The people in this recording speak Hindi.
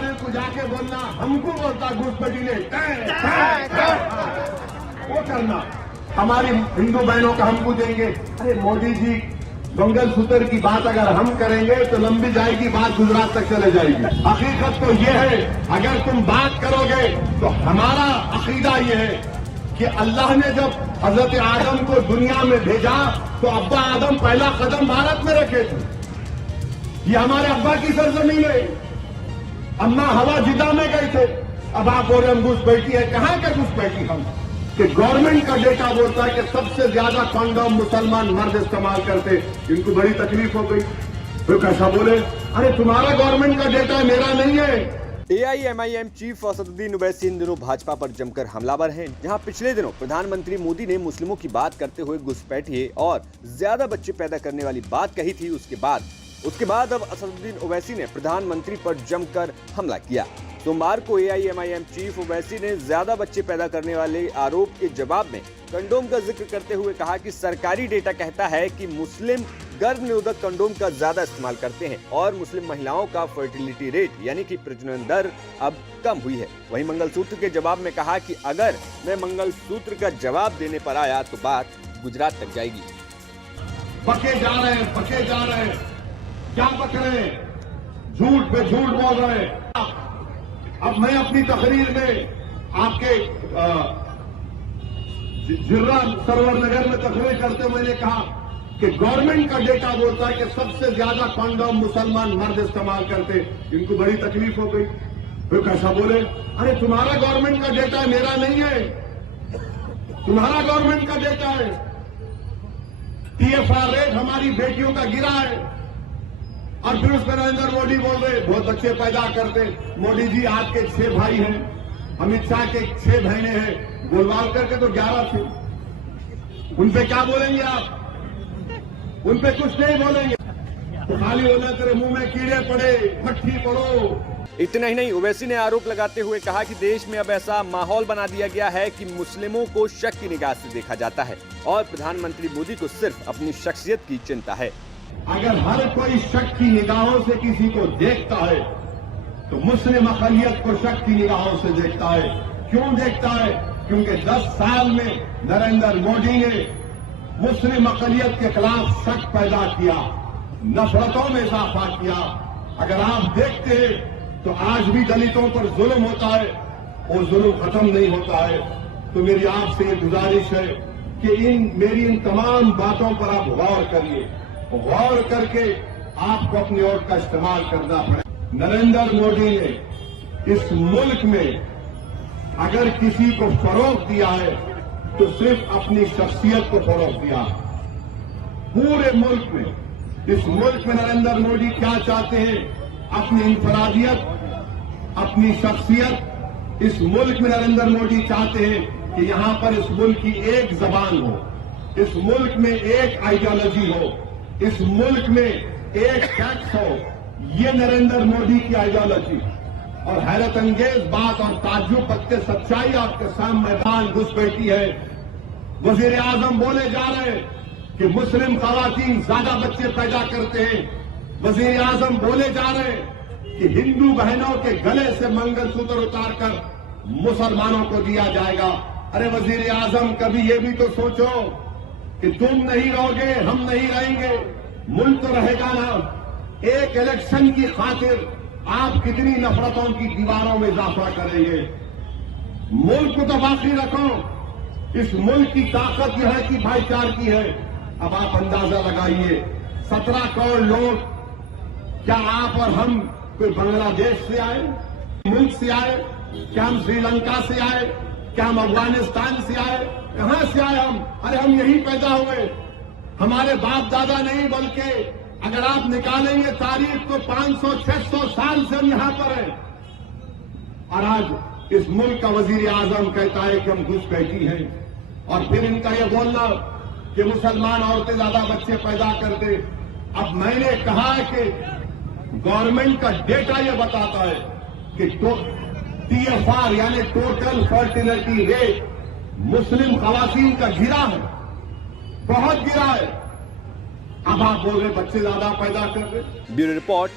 वाले को जाके बोलना, हमको बोलता घुसपैठी ने वो करना। हमारी हिंदू बहनों का हम पूछेंगे, अरे मोदी जी मंगलसूत्र की बात अगर हम करेंगे तो लंबी जाएगी, बात गुजरात तक चले जाएगी। हकीकत तो ये है, अगर तुम बात करोगे तो हमारा अकीदा ये है कि अल्लाह ने जब हजरत आदम को दुनिया में भेजा तो अब्बा आदम पहला कदम भारत में रखे थे। ये हमारे अब्बा की सरजमीन है। अम्मा हवा जिदा में गए थे। अब आप बोल रहे हम घुसपैठी है, कहां के घुसपैठी हम? कि गवर्नमेंट का डेटा बोलता है कि सबसे ज्यादा कंडोम मुसलमान मर्द इस्तेमाल करते। इनको बड़ी तकलीफ हो गई। तो कैसा बोले, अरे तुम्हारा गवर्नमेंट का डेटा है, मेरा नहीं है। AIMIM चीफ असदुद्दीन ओवैसी इन दिनों भाजपा पर जमकर हमलावर हैं, जहां पिछले दिनों प्रधानमंत्री मोदी ने मुस्लिमों की बात करते हुए घुसपैठिए और ज्यादा बच्चे पैदा करने वाली बात कही थी। उसके बाद अब असदुद्दीन ओवैसी ने प्रधानमंत्री पर जमकर हमला किया। सोमवार को AIMIM चीफ ओवैसी ने ज्यादा बच्चे पैदा करने वाले आरोप के जवाब में कंडोम का जिक्र करते हुए कहा कि सरकारी डेटा कहता है कि मुस्लिम गर्भ निरोधक कंडोम का ज्यादा इस्तेमाल करते हैं और मुस्लिम महिलाओं का फर्टिलिटी रेट यानी कि प्रजनन दर अब कम हुई है। वहीं मंगलसूत्र के जवाब में कहा कि अगर मैं मंगलसूत्र का जवाब देने पर आया तो बात गुजरात तक जाएगी। पके जा रहे हैं, क्या पक रहे हैं? झूठ पे झूठ बोल रहे हैं। अब मैं अपनी तकरीर में आपके जिर्रा सरोवर नगर में तकरीर करते हुए मैंने कहा कि गवर्नमेंट का डेटा बोलता है कि सबसे ज्यादा कंडोम मुसलमान मर्द इस्तेमाल करते। इनको बड़ी तकलीफ हो गई। तो कैसा बोले, अरे तुम्हारा गवर्नमेंट का डेटा है, मेरा नहीं है। तुम्हारा गवर्नमेंट का डेटा है। TFR रेट हमारी बेटियों का गिरा है और फिर उस पर नरेंद्र मोदी बोल रहे बहुत बच्चे पैदा करते। मोदी जी आपके 6 भाई हैं, अमित शाह के 6 बहनें हैं, गोलवाल करके तो 11 थे। उन पे क्या बोलेंगे आप? उन पे कुछ नहीं बोलेंगे। तो खाली बोलना तेरे मुंह में कीड़े पड़े, मट्ठी पड़ो। इतना ही नहीं, ओवैसी ने आरोप लगाते हुए कहा कि देश में अब ऐसा माहौल बना दिया गया है कि मुस्लिमों को शक की निगाह से देखा जाता है और प्रधानमंत्री मोदी को सिर्फ अपनी शख्सियत की चिंता है। अगर हर कोई शक की निगाहों से किसी को देखता है तो मुस्लिम अक़लियत को शक की निगाहों से देखता है। क्यों देखता है? क्योंकि 10 साल में नरेंद्र मोदी ने मुस्लिम अक़लियत के खिलाफ शक पैदा किया, नफरतों में इजाफा किया। अगर आप देखते हैं तो आज भी दलितों पर जुल्म होता है, वो जुल्म खत्म नहीं होता है। तो मेरी आपसे ये गुजारिश है कि मेरी इन तमाम बातों पर आप गौर करिए। गौर करके आपको अपनी वोट का इस्तेमाल करना पड़े। नरेंद्र मोदी ने इस मुल्क में अगर किसी को फरोग दिया है तो सिर्फ अपनी शख्सियत को फरोग दिया। पूरे मुल्क में, इस मुल्क में नरेंद्र मोदी क्या चाहते हैं? अपनी इंफरादियत, अपनी शख्सियत। इस मुल्क में नरेंद्र मोदी चाहते हैं कि यहां पर इस मुल्क की एक जबान हो, इस मुल्क में एक आइडियोलॉजी हो, इस मुल्क में एक टैक्स हो। ये नरेंद्र मोदी की आइडियोलॉजी। और हैरत अंगेज बात और ताज्जुब पत्ते सच्चाई आपके सामने मैदान घुसपैठी है। वजीर आजम बोले जा रहे हैं कि मुस्लिम खवातीन ज्यादा बच्चे पैदा करते हैं। वजीर आजम बोले जा रहे हैं कि हिंदू बहनों के गले से मंगलसूत्र उतारकर मुसलमानों को दिया जाएगा। अरे वजीर आजम, कभी ये भी तो सोचो कि तुम नहीं रहोगे, हम नहीं रहेंगे, मुल्क तो रहेगा ना। एक इलेक्शन की खातिर आप कितनी नफरतों की दीवारों में इजाफा करेंगे? मुल्क को तो बाकी रखो। इस मुल्क की ताकत यह है कि भाईचार की है। अब आप अंदाजा लगाइए, 17 करोड़ लोग, क्या आप और हम कोई बांग्लादेश से आए, मुल्क से आए? क्या हम श्रीलंका से आए? क्या हम अफगानिस्तान से आए? कहां से आए हम? अरे हम यहीं पैदा हुए। हमारे बाप दादा नहीं, बल्कि अगर आप निकालेंगे तारीख तो 500-600 साल से हम यहां पर हैं। और आज इस मुल्क का वजीर आजम कहता है कि हम घुसपैठी हैं। और फिर इनका यह बोलना कि मुसलमान औरतें ज्यादा बच्चे पैदा करते। अब मैंने कहा है कि गवर्नमेंट का डेटा यह बताता है कि TFR यानी टोटल फर्टिलिटी रेट मुस्लिम खवातीन का गिरा है, बहुत गिरा है। अब आप बोल रहे बच्चे ज्यादा पैदा कर रहे। Bureau report.